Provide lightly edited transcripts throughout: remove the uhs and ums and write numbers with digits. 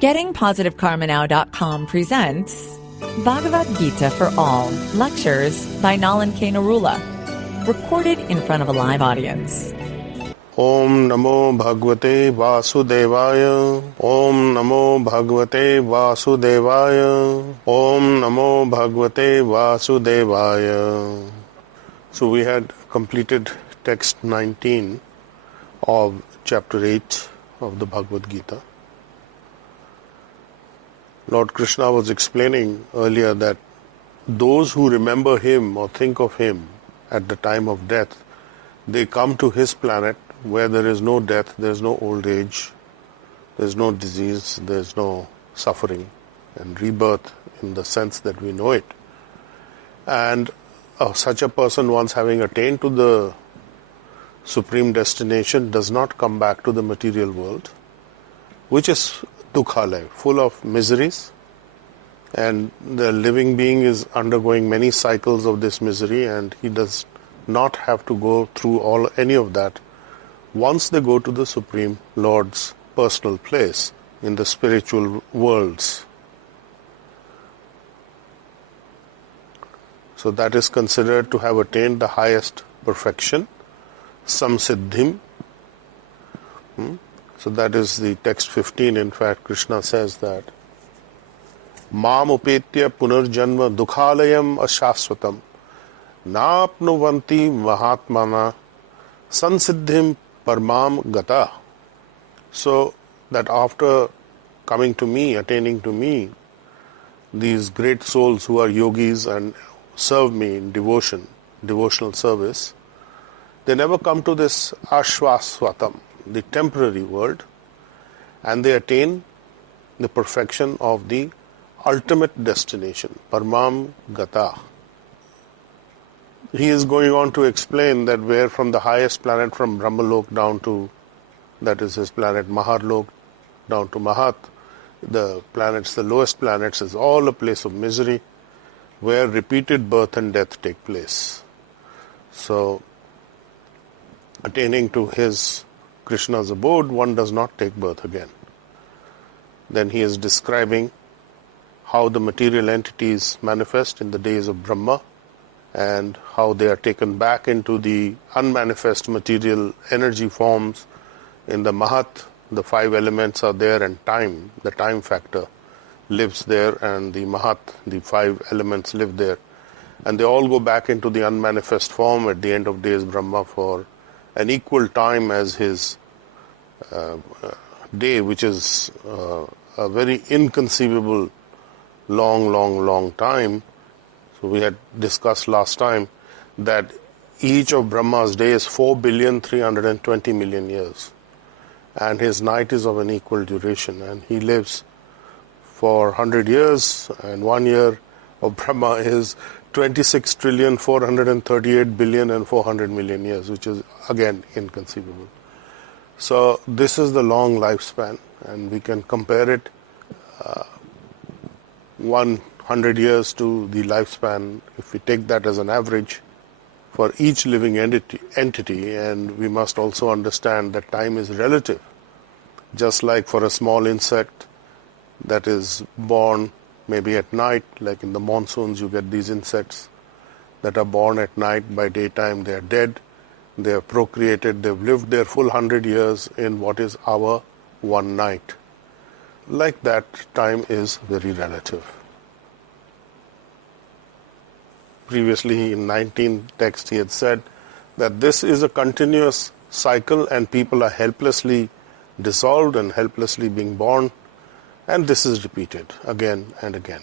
GettingPositiveKarmaNow.com presents Bhagavad Gita for All, lectures by Nalan K. Narula, recorded in front of a live audience. Om Namo Bhagavate Vasudevaya. Om Namo Bhagavate Vasudevaya. Om Namo Bhagavate Vasudevaya. So we had completed text 19 of chapter 8 of the Bhagavad Gita. Lord Krishna was explaining earlier that those who remember him or think of him at the time of death, they come to his planet where there is no death, there is no old age, there is no disease, there is no suffering and rebirth in the sense that we know it. And such a person, once having attained to the supreme destination, does not come back to the material world, which is Dukhalaya, full of miseries, and the living being is undergoing many cycles of this misery, and he does not have to go through any of that once they go to the Supreme Lord's personal place in the spiritual worlds. So that is considered to have attained the highest perfection, samsiddhim. So that is the text 15. In fact, Krishna says that Mam upetya punarjanma dukhalayam ashasvatam naapnuvanti mahatmana sansiddhim parmam gata. So that after coming to me, attaining to me, these great souls who are yogis and serve me in devotional service, they never come to this ashvasvatam, the temporary world, and they attain the perfection of the ultimate destination, Paramam Gata. He is going on to explain that where from the highest planet, from Brahmalok down to, that is his planet, Maharlok, down to Mahat, the planets, the lowest planets, is all a place of misery where repeated birth and death take place. So, attaining to his Krishna's abode, one does not take birth again. Then he is describing how the material entities manifest in the days of Brahma and how they are taken back into the unmanifest material energy forms in the Mahat. The five elements are there, and time, the time factor, lives there, and the Mahat, the five elements live there. And they all go back into the unmanifest form at the end of days Brahma for an equal time as his day, which is a very inconceivable long time. So we had discussed last time that each of Brahma's day is 4,320,000,000 years, and his night is of an equal duration, and he lives for 100 years, and 1 year of Brahma is 26,438,400,000,000 years, which is again inconceivable. So this is the long lifespan, and we can compare it 100 years to the lifespan, if we take that as an average for each living entity, and we must also understand that time is relative. Just like for a small insect that is born maybe at night, like in the monsoons you get these insects that are born at night, by daytime they are dead, they are procreated, they've lived their full 100 years in what is our one night. Like that, time is very relative. Previously in 19th text he had said that this is a continuous cycle and people are helplessly dissolved and helplessly being born, and this is repeated again and again.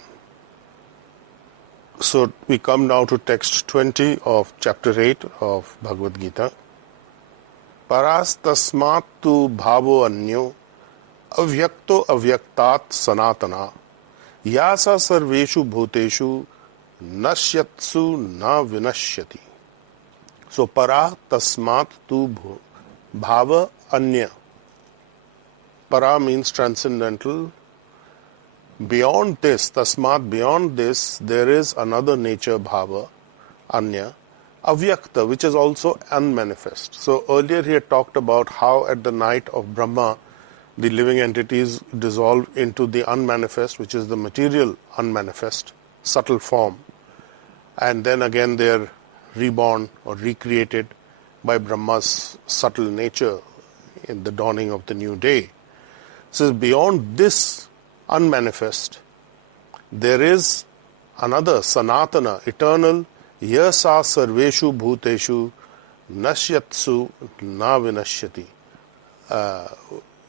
So we come now to text 20 of chapter 8 of Bhagavad Gita. Paras tasmat tu bhavo anyo avyakto avyaktat sanatana yasa sarveshu bhuteshu nashyatsu na vinashyati. So para tasmat tu bhava anya. Para means transcendental. Beyond this, tasmat, beyond this, there is another nature, bhava, anya, avyakta, which is also unmanifest. So earlier he had talked about how at the night of Brahma, the living entities dissolve into the unmanifest, which is the material unmanifest, subtle form. And then again they are reborn or recreated by Brahma's subtle nature in the dawning of the new day. So beyond this unmanifest, there is another Sanatana, eternal, yasa sarveshu bhuteshu nashyatsu na vinashyati.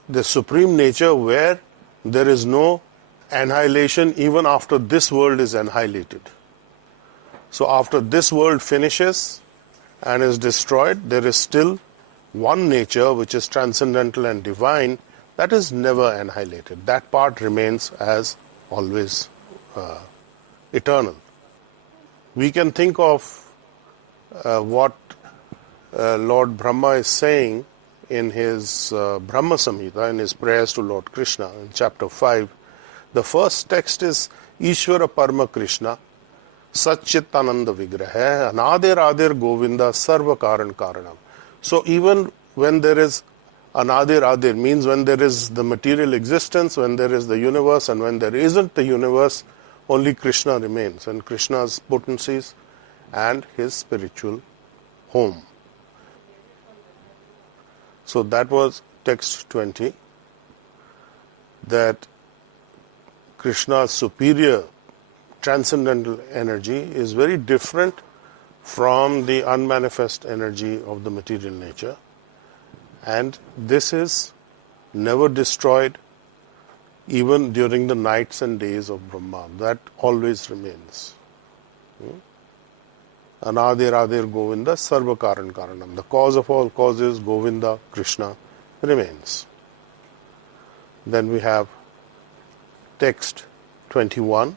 The supreme nature where there is no annihilation even after this world is annihilated. So after this world finishes and is destroyed, there is still one nature which is transcendental and divine that is never annihilated. That part remains as always eternal. We can think of what Lord Brahma is saying in his Brahma Samhita, in his prayers to Lord Krishna in chapter 5. The first text is Ishvara Parma Krishna Satchitananda Vigraha Anadir Adir Govinda Sarva Karan Karanam. So even when there is Anadir Adir, means when there is the material existence, when there is the universe, and when there isn't the universe, only Krishna remains, and Krishna's potencies and his spiritual home. So that was text 20, that Krishna's superior transcendental energy is very different from the unmanifest energy of the material nature, and this is never destroyed even during the nights and days of Brahma. That always remains. Anadir Adir Govinda Sarva Karan Karanam. The cause of all causes, Govinda, Krishna, remains. Then we have text 21.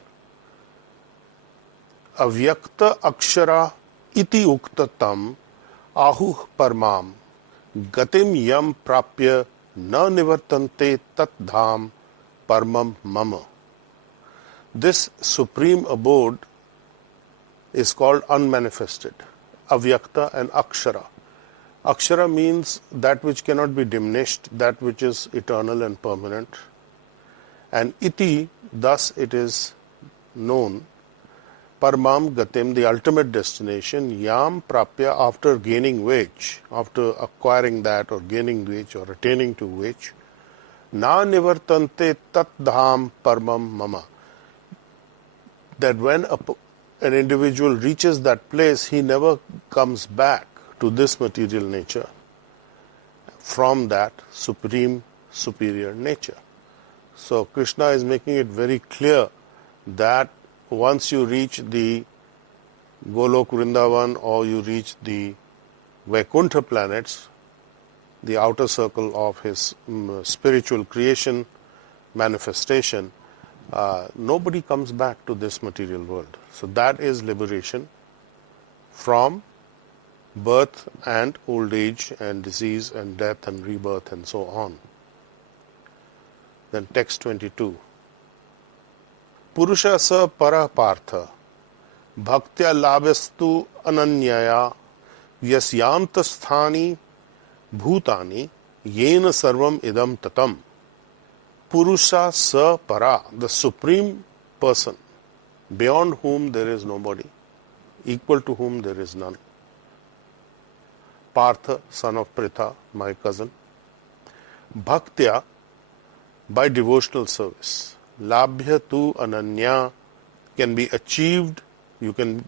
Avyakta Akshara iti uktatam ahuh parmam gatim yam prapya na nivartante tat dham parmam mama. This supreme abode is called unmanifested, avyakta and akshara. Akshara means that which cannot be diminished, that which is eternal and permanent. And iti, thus it is known, parmam gatim, the ultimate destination, yam prapya, after gaining which, after acquiring that or gaining which or attaining to which, na nivartante tat dham parmam mama. That when an individual reaches that place, he never comes back to this material nature from that supreme, superior nature. So Krishna is making it very clear that once you reach the Golok Vrindavan or you reach the Vaikuntha planets, the outer circle of his spiritual creation, manifestation, nobody comes back to this material world. So that is liberation from birth and old age and disease and death and rebirth and so on. Then text 22. Purusha sa para partha bhaktya labhastu ananyaya yasyanta sthani bhutani yena sarvam idam tatam. Purusha sa para, the supreme person, beyond whom there is nobody, equal to whom there is none. Partha, son of Pritha, my cousin. Bhaktya, by devotional service. Labhya tu ananya, can be achieved, you can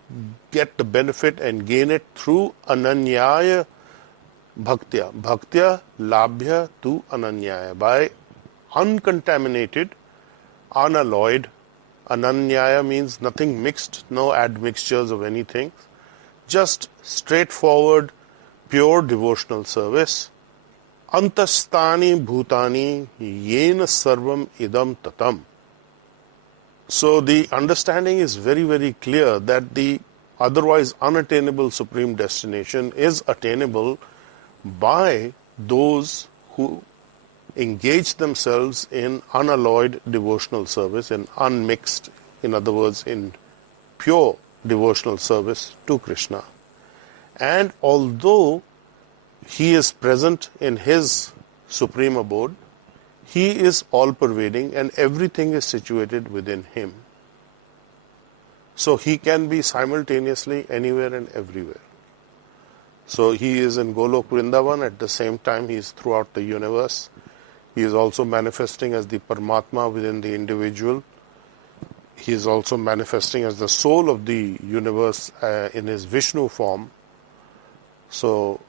get the benefit and gain it through ananyaya bhaktya. Bhaktya labhya tu ananyaya, by uncontaminated, unalloyed. Ananyaya means nothing mixed, no admixtures of anything. Just straightforward, pure devotional service. Antastani bhutani yena sarvam idam tatam. So the understanding is very, very clear that the otherwise unattainable supreme destination is attainable by those who engage themselves in unalloyed devotional service, in unmixed, in other words, in pure devotional service to Krishna. And although he is present in his supreme abode, He is all-pervading and everything is situated within him. So he can be simultaneously anywhere and everywhere. So he is in Golok Vrindavan, at the same time he is throughout the universe. He is also manifesting as the Paramatma within the individual. He is also manifesting as the soul of the universe in his Vishnu form. So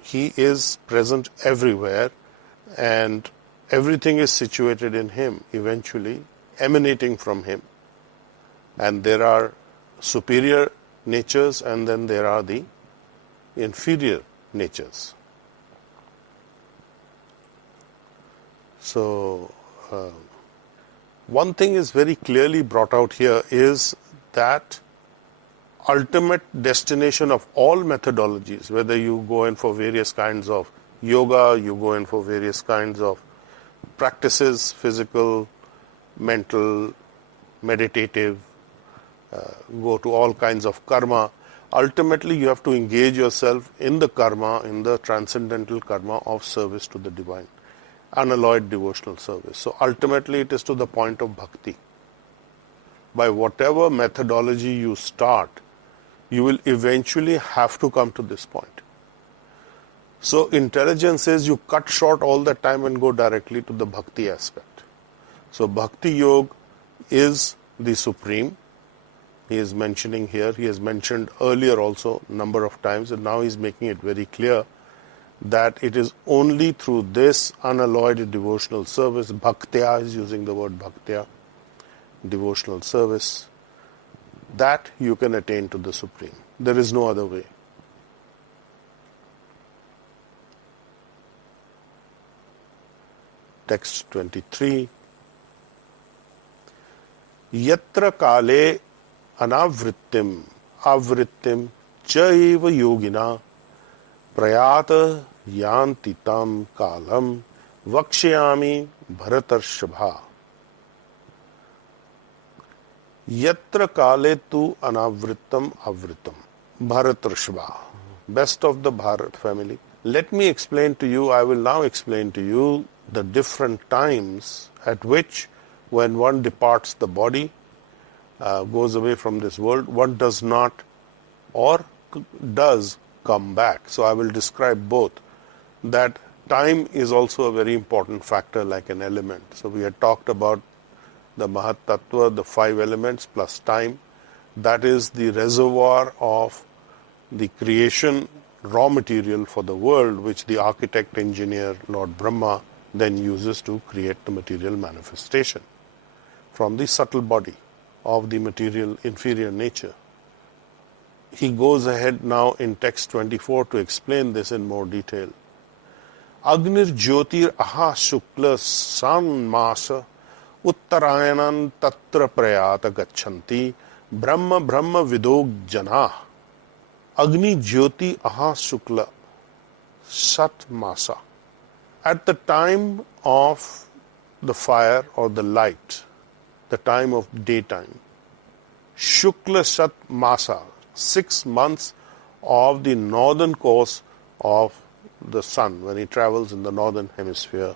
he is present everywhere and everything is situated in him, eventually emanating from him. And there are superior natures and then there are the inferior natures. So one thing is very clearly brought out here is that ultimate destination of all methodologies, whether you go in for various kinds of yoga, you go in for various kinds of practices, physical, mental, meditative, go to all kinds of karma. Ultimately, you have to engage yourself in the karma, in the transcendental karma of service to the divine, unalloyed devotional service. So ultimately, it is to the point of bhakti. By whatever methodology you start, you will eventually have to come to this point. So intelligence says you cut short all the time and go directly to the bhakti aspect. So bhakti yoga is the supreme. He is mentioning here, he has mentioned earlier also number of times, and now he is making it very clear that it is only through this unalloyed devotional service, bhaktya is using the word bhaktya, devotional service, that you can attain to the supreme. There is no other way. Text 23. Yatra kale anavrittim avrittim chaiva yogina prayata yanti tam kalam vakshayami bharatarshabha. Yatra kale tu anavrittam avrittam. Bharatarshabha. Best of the Bharat family. Let me explain to you, I will now explain to you the different times at which when one departs the body, goes away from this world, one does not or does come back. So I will describe both. That time is also a very important factor, like an element. So we had talked about the Mahat Tattva, the 5 elements plus time. That is the reservoir of the creation raw material for the world, which the architect, engineer, Lord Brahma then uses to create the material manifestation from the subtle body of the material inferior nature. He goes ahead now in text 24 to explain this in more detail. Agnir Jyotir aha shukla sanmasa uttarayanan tatra prayata gachanti brahma brahma vidog jana. Agni Jyoti aha shukla sat masa. At the time of the fire or the light, the time of daytime, Shukla Sat Masa, 6 months of the northern course of the sun, when he travels in the northern hemisphere,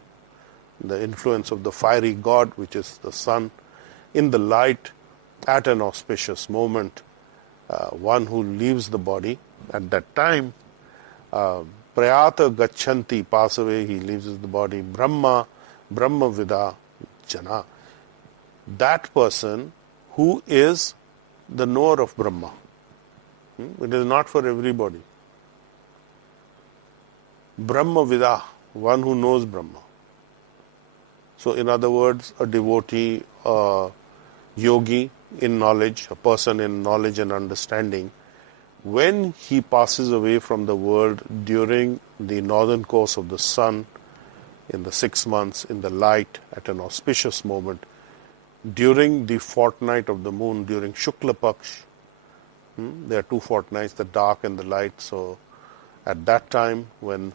the influence of the fiery god, which is the sun, in the light, at an auspicious moment, one who leaves the body at that time, Prayata Gachanti, pass away, he leaves the body, Brahma, Brahma Vida Jana. That person who is the knower of Brahma. It is not for everybody. Brahma Vida, one who knows Brahma. So in other words, a devotee, a yogi in knowledge, a person in knowledge and understanding, when he passes away from the world during the northern course of the sun, in the 6 months, in the light, at an auspicious moment, during the fortnight of the moon, during Shukla Paksh, there are 2 fortnights, the dark and the light. So at that time, when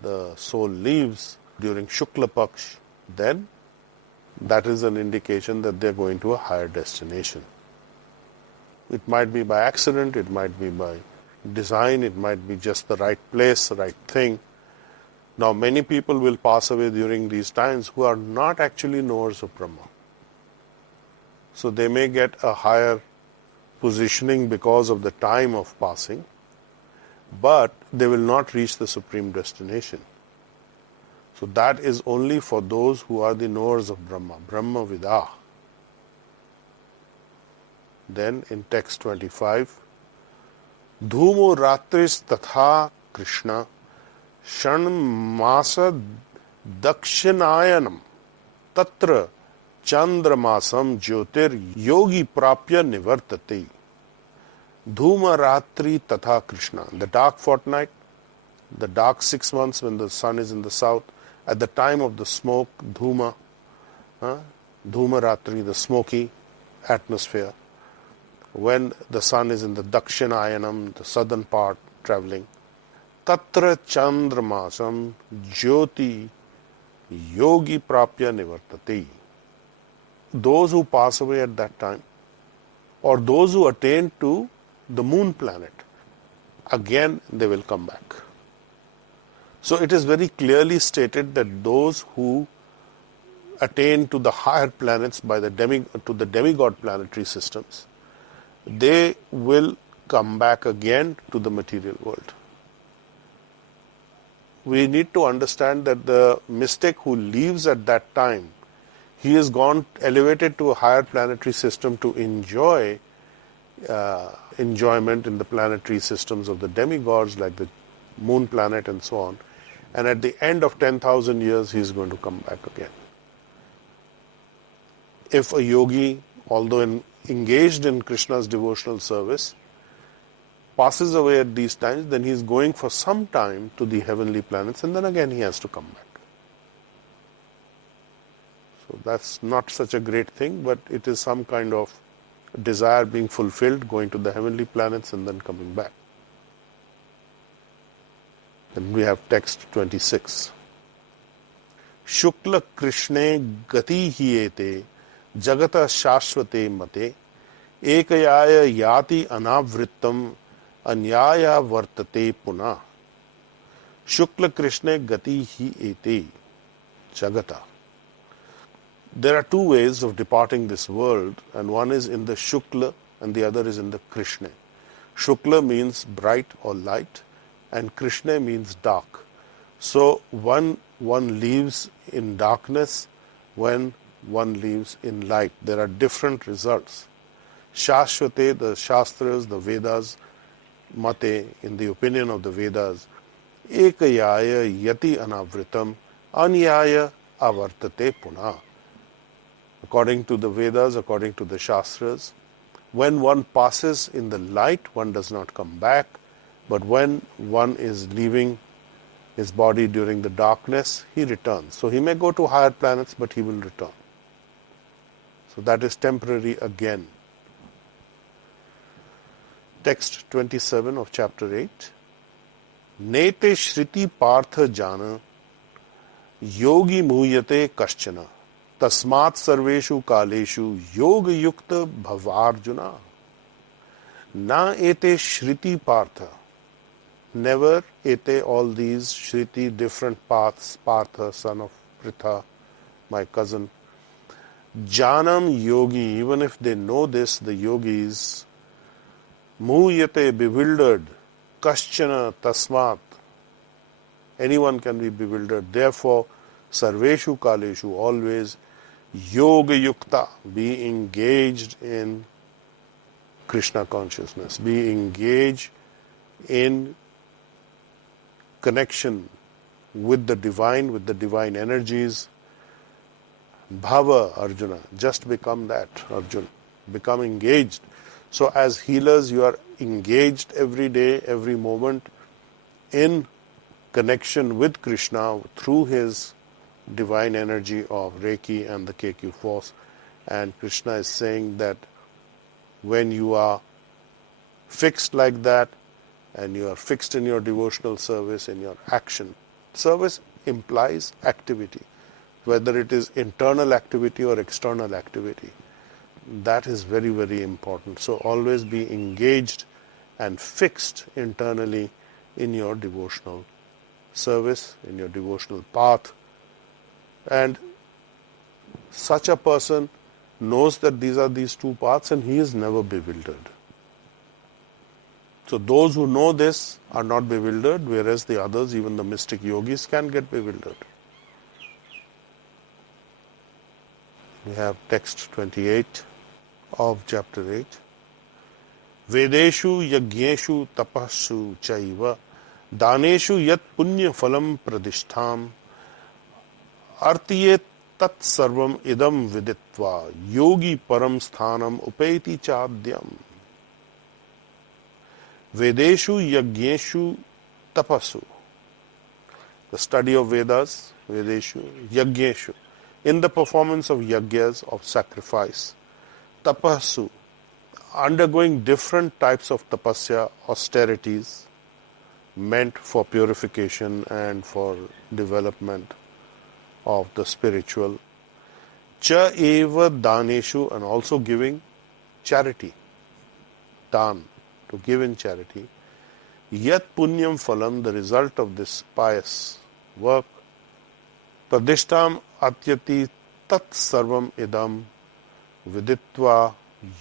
the soul leaves during Shukla Paksh, then that is an indication that they are going to a higher destination. It might be by accident, it might be by design, it might be just the right place, the right thing. Now, many people will pass away during these times who are not actually knowers of Brahma. So they may get a higher positioning because of the time of passing, but they will not reach the supreme destination. So that is only for those who are the knowers of Brahma, Brahma Vida. Then in text 25, Dhumo Ratris Tatha Krishna Shanmasa Dakshinayanam Tatra Chandramasam Jyotir Yogi Prapya Nivartate. Dhuma Ratri Tatha Krishna. The dark fortnight, the dark 6 months when the sun is in the south, at the time of the smoke, Dhuma, Dhuma Ratri, the smoky atmosphere, when the sun is in the Dakshinayanam, the southern part, traveling. Tatra Chandramasam Jyoti Yogi Prapya Nivartate. Those who pass away at that time, or those who attain to the moon planet, again they will come back. So it is very clearly stated that those who attain to the higher planets by the demigod planetary systems, they will come back again to the material world. We need to understand that the mystic who leaves at that time, he is gone, elevated to a higher planetary system to enjoy enjoyment in the planetary systems of the demigods like the moon planet and so on. And at the end of 10,000 years, he is going to come back again. If a yogi, although engaged in Krishna's devotional service, passes away at these times, then he is going for some time to the heavenly planets, and then again he has to come back. So that's not such a great thing, but it is some kind of desire being fulfilled, going to the heavenly planets and then coming back. Then we have text 26. Shukla Krishne gati hiyete jagata shashvate mate ekayaya yati anavrittam anyaya vartate puna. Shukla Krishne gati hiyete jagata. There are two ways of departing this world, and one is in the Shukla and the other is in the Krishna. Shukla means bright or light, and Krishna means dark. So one leaves in darkness, when one leaves in light. There are different results. Shashvate, the Shastras, the Vedas, Mate, in the opinion of the Vedas, Ekayaya yati anavritam anyaya avartate puna. According to the Vedas, according to the Shastras, when one passes in the light, one does not come back. But when one is leaving his body during the darkness, he returns. So he may go to higher planets, but he will return. So that is temporary again. Text 27 of chapter 8. Nete shriti partha jana yogi muhyate kaschana tasmat sarveshu kaleshu yoga yukta bhavarjuna. Na ete shriti partha. Never ete, all these shriti, different paths, Partha, son of Pritha, my cousin. Janam yogi, even if they know this, the yogis, muhyate, bewildered, kaschana tasmat, anyone can be bewildered. Therefore, sarveshu kaleshu, always yoga yukta, be engaged in Krishna consciousness, be engaged in connection with the divine energies. Bhava, Arjuna, just become that, Arjuna. Become engaged. So as healers, you are engaged every day, every moment in connection with Krishna through his divine energy of Reiki and the KQ force. And Krishna is saying that when you are fixed like that, and you are fixed in your devotional service, in your action. Service implies activity, whether it is internal activity or external activity. That is very, very important. So always be engaged and fixed internally in your devotional service, in your devotional path. And such a person knows that these are these two paths and he is never bewildered. So those who know this are not bewildered, whereas the others, even the mystic yogis, can get bewildered. We have text 28 of chapter 8. Vedeshu yagyeshu tapassu chaiva daneshu yat punya phalam pradishtham artiye tat sarvam idam viditva yogi param sthanam upeti chadyam. Vedeshu yagyeshu tapassu. The study of Vedas, Vedeshu, yagyeshu. In the performance of yagyas, of sacrifice. Tapassu. Undergoing different types of tapasya, austerities, meant for purification and for development of the spiritual. Cha eva daneshu, and also giving charity. Dan, to give in charity. Yat punyam phalam, the result of this pious work. Pradishtam atyati tat sarvam idam viditva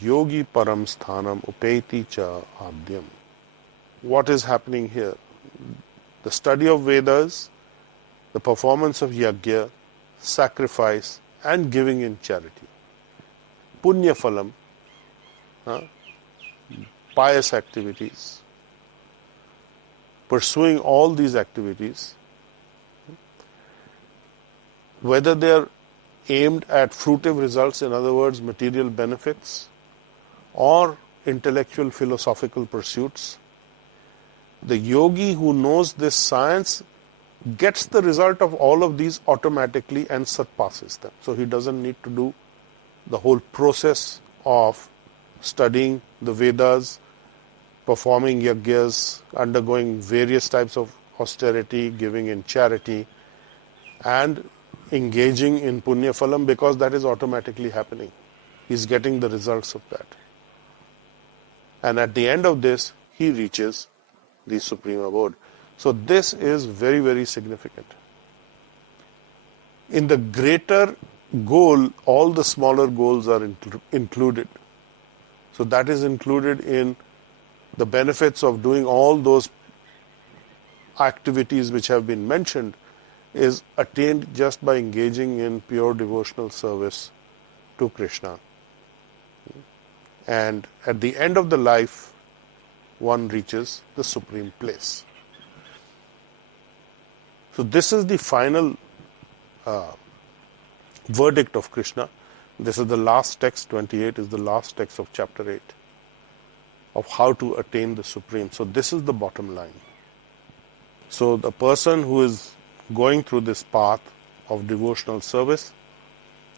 yogi param sthanam upeti cha adyam. What is happening here? The study of Vedas, the performance of yajna, sacrifice, and giving in charity. Punya phalam, pious activities, pursuing all these activities, whether they are aimed at fruitive results, in other words, material benefits, or intellectual philosophical pursuits, the yogi who knows this science gets the result of all of these automatically and surpasses them. So he doesn't need to do the whole process of studying the Vedas, performing yajnas, undergoing various types of austerity, giving in charity, and engaging in punya phalam, because that is automatically happening. He's getting the results of that. And at the end of this, he reaches the supreme abode. So this is very, very significant. In the greater goal, all the smaller goals are included. So that is included in the benefits of doing all those activities which have been mentioned, is attained just by engaging in pure devotional service to Krishna. And at the end of the life, one reaches the supreme place. So this is the final verdict of Krishna. This is the last text, 28 is the last text of chapter 8, of how to attain the supreme. So this is the bottom line. So the person who is going through this path of devotional service,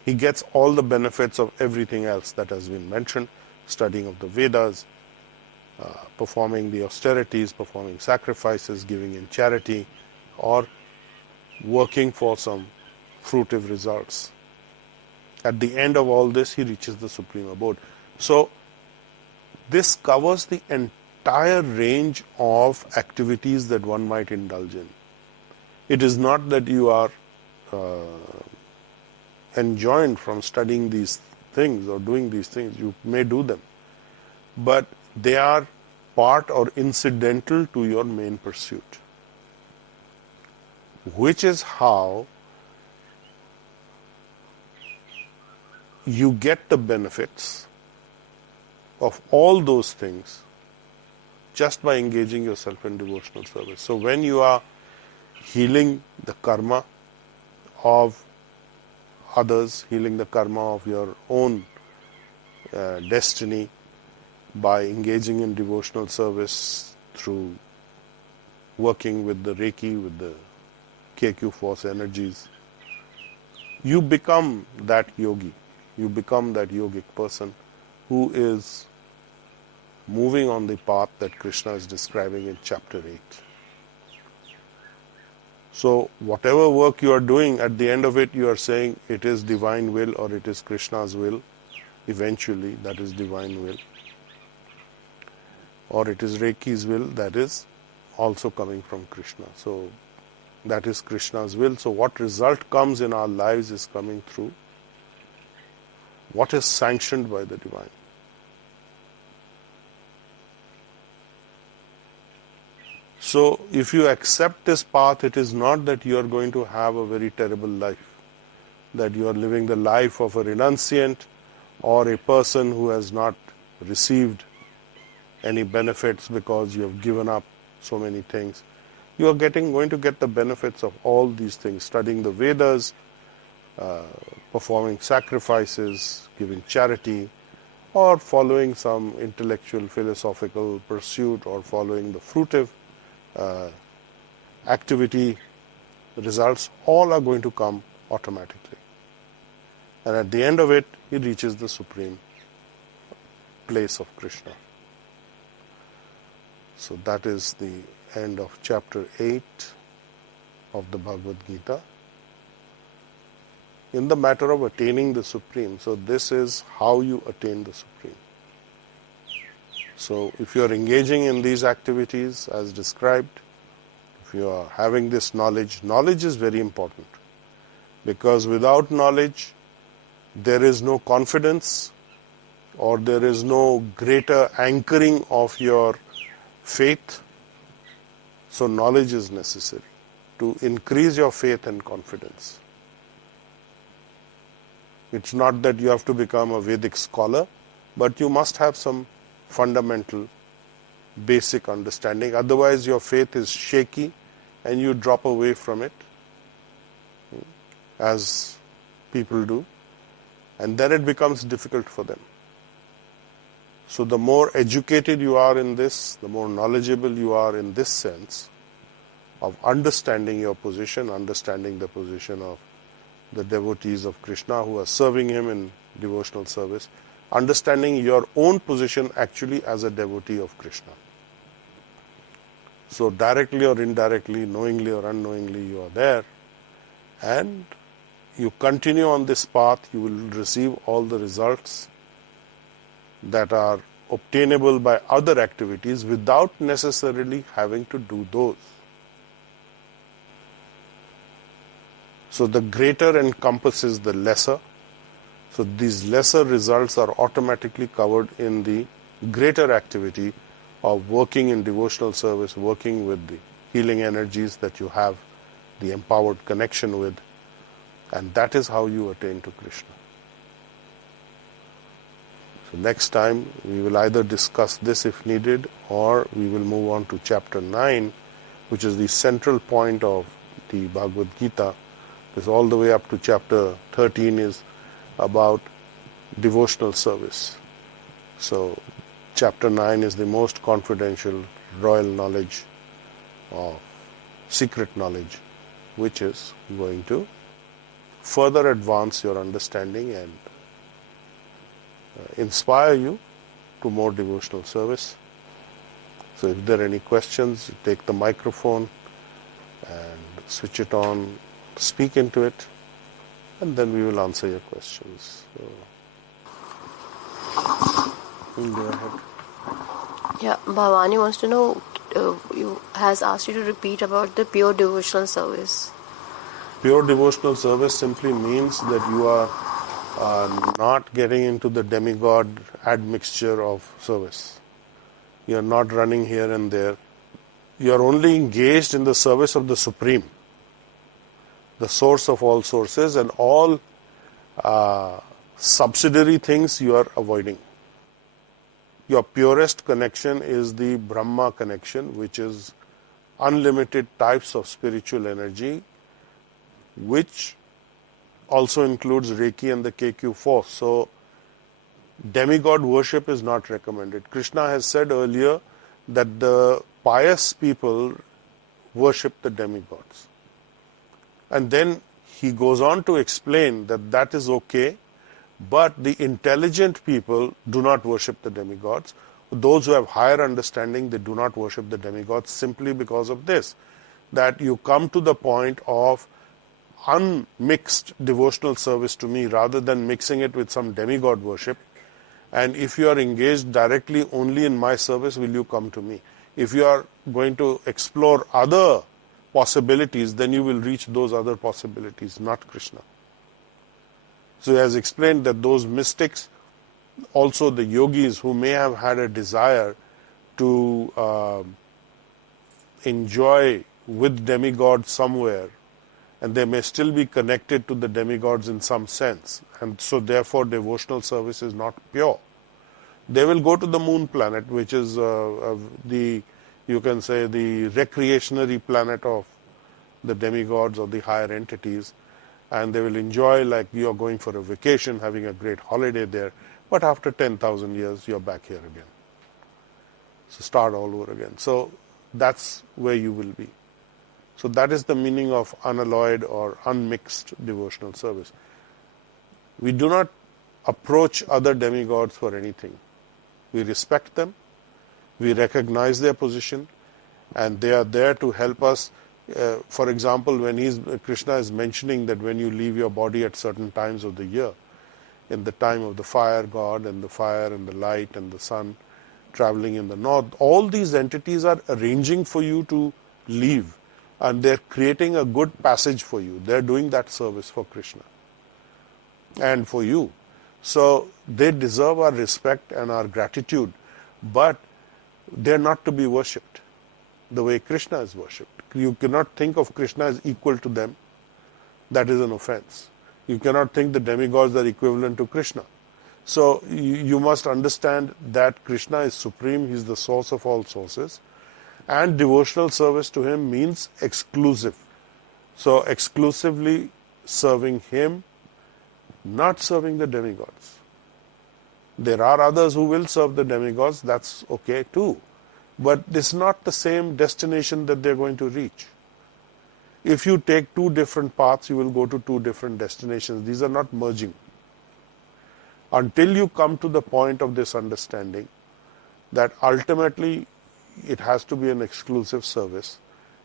he gets all the benefits of everything else that has been mentioned: studying of the Vedas, performing the austerities, performing sacrifices, giving in charity, or working for some fruitive results. At the end of all this, he reaches the supreme abode. So this covers the entire range of activities that one might indulge in. It is not that you are enjoined from studying these things or doing these things. You may do them, but they are part or incidental to your main pursuit, which is how you get the benefits of all those things just by engaging yourself in devotional service. So when you are healing the karma of others, healing the karma of your own destiny by engaging in devotional service through working with the Reiki, with the KQ force energies, you become that yogi. You become that yogic person who is moving on the path that Krishna is describing in chapter 8. So whatever work you are doing, at the end of it, you are saying it is divine will or it is Krishna's will. Eventually, that is divine will. Or it is Reiki's will, that is also coming from Krishna. So That is Krishna's will. So what result comes in our lives is coming through what is sanctioned by the divine. So if you accept this path, it is not that you are going to have a very terrible life, that you are living the life of a renunciant or a person who has not received any benefits because you have given up so many things. You are going to get the benefits of all these things, studying the Vedas, performing sacrifices, giving charity, or following some intellectual philosophical pursuit, or following the fruitive activity. Results all are going to come automatically. And at the end of it, he reaches the supreme place of Krishna. So that is the end of chapter 8 of the Bhagavad Gita. In the matter of attaining the Supreme, so this is how you attain the Supreme. So if you are engaging in these activities as described, if you are having this knowledge, knowledge is very important, because without knowledge there is no confidence, or there is no greater anchoring of your faith. So knowledge is necessary to increase your faith and confidence. It's not that you have to become a Vedic scholar, but you must have some fundamental, basic understanding. Otherwise your faith is shaky and you drop away from it, as people do, and then it becomes difficult for them. So the more educated you are in this, the more knowledgeable you are in this sense of understanding your position, understanding the position of the devotees of Krishna who are serving him in devotional service, understanding your own position actually as a devotee of Krishna. So directly or indirectly, knowingly or unknowingly, you are there, and you continue on this path, you will receive all the results that are obtainable by other activities without necessarily having to do those. So the greater encompasses the lesser. So these lesser results are automatically covered in the greater activity of working in devotional service, working with the healing energies that you have, the empowered connection with, and that is how you attain to Krishna. So next time we will either discuss this if needed, or we will move on to chapter 9, which is the central point of the Bhagavad Gita. This all the way up to chapter 13 is about devotional service. So chapter 9 is the most confidential, royal knowledge of secret knowledge, which is going to further advance your understanding and inspire you to more devotional service. So if there are any questions, take the microphone and switch it on, speak into it, and then we will answer your questions. So, go ahead. Yeah, Bhavani wants to know, has asked you to repeat about the pure devotional service. Pure devotional service simply means that you are not getting into the demigod admixture of service. You are not running here and there. You are only engaged in the service of the Supreme, the source of all sources, and all subsidiary things you are avoiding. Your purest connection is the Brahma connection, which is unlimited types of spiritual energy, which also includes Reiki and the KQ force. So demigod worship is not recommended. Krishna has said earlier that the pious people worship the demigods. And then he goes on to explain that that is okay, but the intelligent people do not worship the demigods. Those who have higher understanding, they do not worship the demigods simply because of this, that you come to the point of unmixed devotional service to me rather than mixing it with some demigod worship. And if you are engaged directly only in my service, will you come to me? If you are going to explore other possibilities, then you will reach those other possibilities, not Krishna. So he has explained that those mystics, also the yogis who may have had a desire to enjoy with demigods somewhere, and they may still be connected to the demigods in some sense, and so therefore devotional service is not pure. They will go to the moon planet, which is you can say the recreationary planet of the demigods or the higher entities, and they will enjoy like you are going for a vacation, having a great holiday there, but after 10,000 years you're back here again. So start all over again. So that's where you will be. So that is the meaning of unalloyed or unmixed devotional service. We do not approach other demigods for anything. We respect them, we recognize their position, and they are there to help us. For example, when Krishna is mentioning that when you leave your body at certain times of the year, in the time of the fire god and the fire and the light and the sun traveling in the north, all these entities are arranging for you to leave, and they're creating a good passage for you. They're doing that service for Krishna and for you. So they deserve our respect and our gratitude, but they're not to be worshipped the way Krishna is worshipped. You cannot think of Krishna as equal to them. That is an offense. You cannot think the demigods are equivalent to Krishna. So you must understand that Krishna is supreme, he is the source of all sources, and devotional service to him means exclusive. So exclusively serving him, not serving the demigods. There are others who will serve the demigods, that's okay too. But it's not the same destination that they're going to reach. If you take two different paths, you will go to two different destinations. These are not merging. Until you come to the point of this understanding that ultimately it has to be an exclusive service,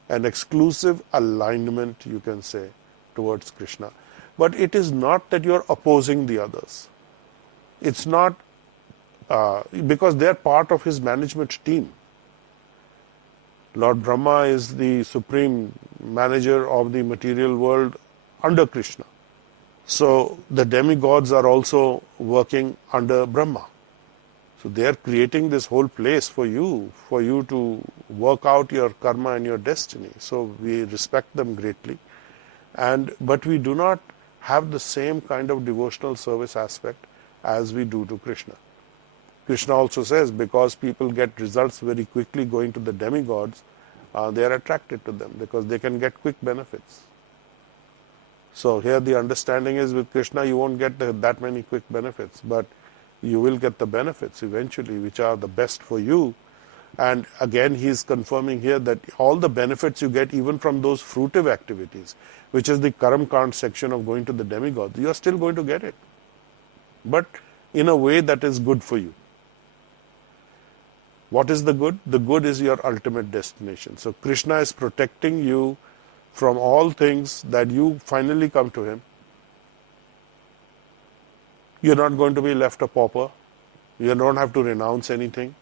an exclusive alignment, you can say, towards Krishna. But it is not that you're opposing the others. It's not because they're part of his management team. Lord Brahma is the supreme manager of the material world under Krishna. So the demigods are also working under Brahma. So they are creating this whole place for you to work out your karma and your destiny. So we respect them greatly. But we do not have the same kind of devotional service aspect as we do to Krishna. Krishna also says, because people get results very quickly going to the demigods, they are attracted to them because they can get quick benefits. So here the understanding is with Krishna you won't get that many quick benefits, but you will get the benefits eventually which are the best for you. And again he is confirming here that all the benefits you get even from those fruitive activities, which is the Karam Kand section of going to the demigods, you are still going to get it, but in a way that is good for you. What is the good? The good is your ultimate destination. So Krishna is protecting you from all things that you finally come to him. You're not going to be left a pauper. You don't have to renounce anything.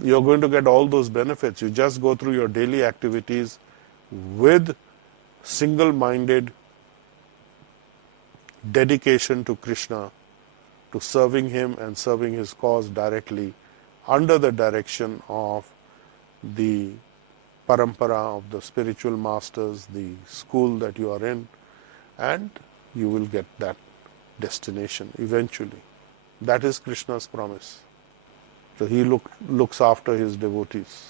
You're going to get all those benefits. You just go through your daily activities with single-minded dedication to Krishna, to serving him and serving his cause directly under the direction of the parampara of the spiritual masters, the school that you are in, and you will get that destination eventually. That is Krishna's promise. So he looks after his devotees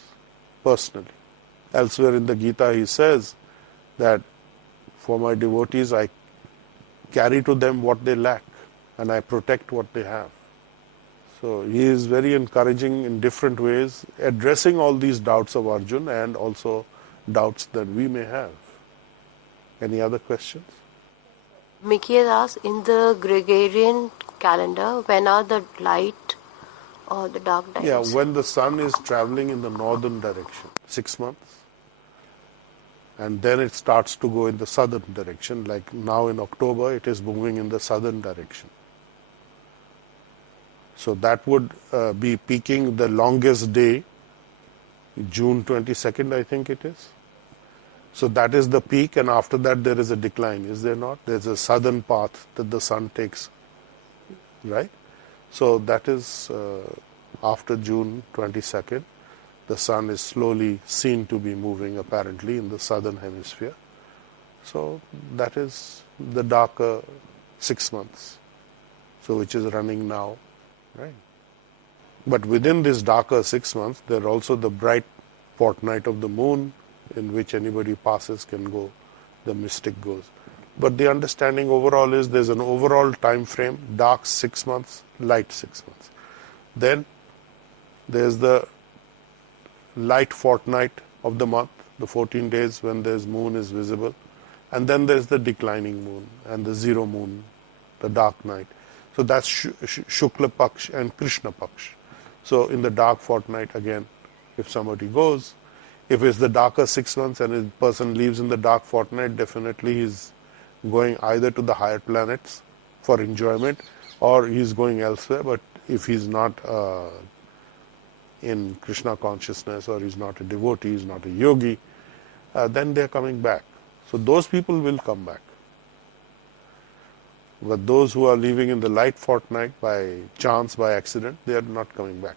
personally. Elsewhere in the Gita he says that for my devotees I carry to them what they lack and I protect what they have. So he is very encouraging in different ways, addressing all these doubts of Arjun and also doubts that we may have. Any other questions? Mickey has asked, in the Gregorian calendar, when are the light or the dark times? Yeah, when the sun is traveling in the northern direction, 6 months. And then it starts to go in the southern direction. Like now in October, it is moving in the southern direction. So that would be peaking the longest day, June 22nd, I think it is. So that is the peak, and after that there is a decline, is there not? There's a southern path that the sun takes, right? So that is after June 22nd, the sun is slowly seen to be moving apparently in the southern hemisphere. So that is the darker 6 months, so which is running now, right? But within this darker 6 months, there are also the bright fortnight of the moon, in which anybody passes can go, the mystic goes. But the understanding overall is there's an overall time frame, dark 6 months, light 6 months. Then there's the light fortnight of the month, the 14 days when there's moon is visible. And then there's the declining moon and the zero moon, the dark night. So that's Shukla Paksh and Krishna Paksh. So in the dark fortnight, again, if somebody goes, if it's the darker 6 months and a person lives in the dark fortnight, definitely he's going either to the higher planets for enjoyment or he's going elsewhere. But if he's not in Krishna consciousness or he's not a devotee, he's not a yogi, then they're coming back. So those people will come back. But those who are living in the light fortnight by chance, by accident, they are not coming back.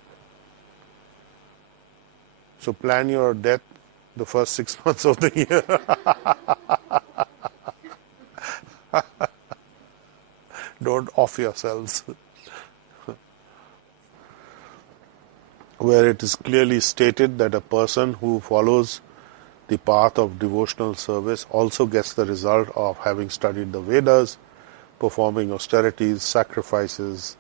So plan your death the first 6 months of the year. Don't off yourselves. Where it is clearly stated that a person who follows the path of devotional service also gets the result of having studied the Vedas, performing austerities, sacrifices,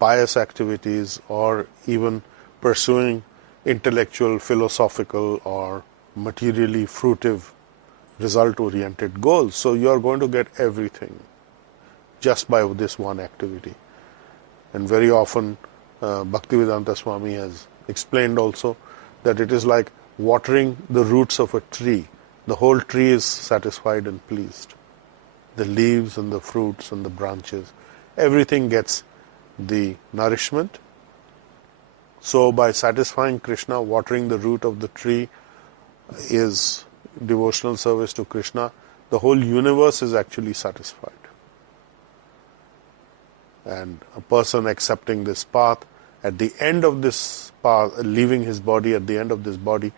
pious activities, or even pursuing intellectual, philosophical, or materially fruitive, result-oriented goals. So you are going to get everything just by this one activity. And very often Bhaktivedanta Swami has explained also that it is like watering the roots of a tree. The whole tree is satisfied and pleased. The leaves and the fruits and the branches, everything gets the nourishment. So by satisfying Krishna, watering the root of the tree is devotional service to Krishna. The whole universe is actually satisfied. And a person accepting this path, at the end of this path, leaving his body, at the end of this body,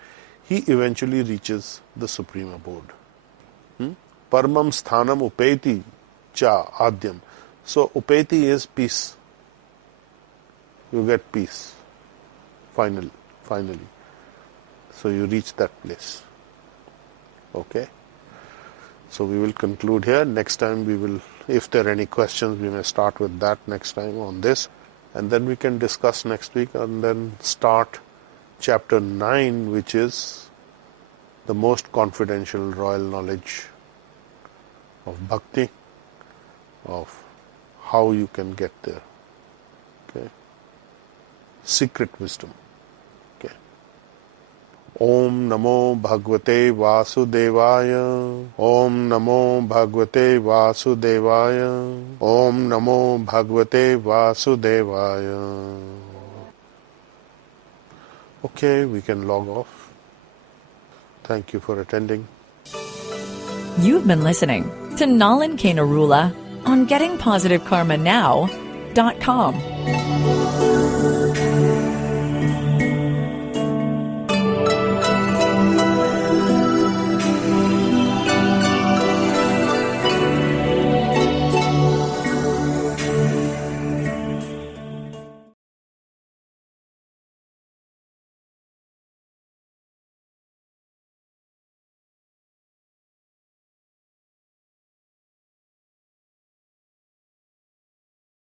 he eventually reaches the supreme abode. Paramam sthanam upeti cha adyam. So upeti is peace. You get peace. Finally. So you reach that place. Okay. So we will conclude here. Next time we will, if there are any questions, we may start with that next time on this. And then we can discuss next week and then start chapter 9, which is the most confidential royal knowledge of bhakti, of how you can get there. Okay. Secret wisdom. Okay. Om Namo Bhagavate Vasudevaya. Om Namo Bhagavate Vasudevaya. Om Namo Bhagavate Vasudevaya. Okay, we can log off. Thank you for attending. You've been listening to Nalin K. Narula on GettingPositiveKarmaNow.com.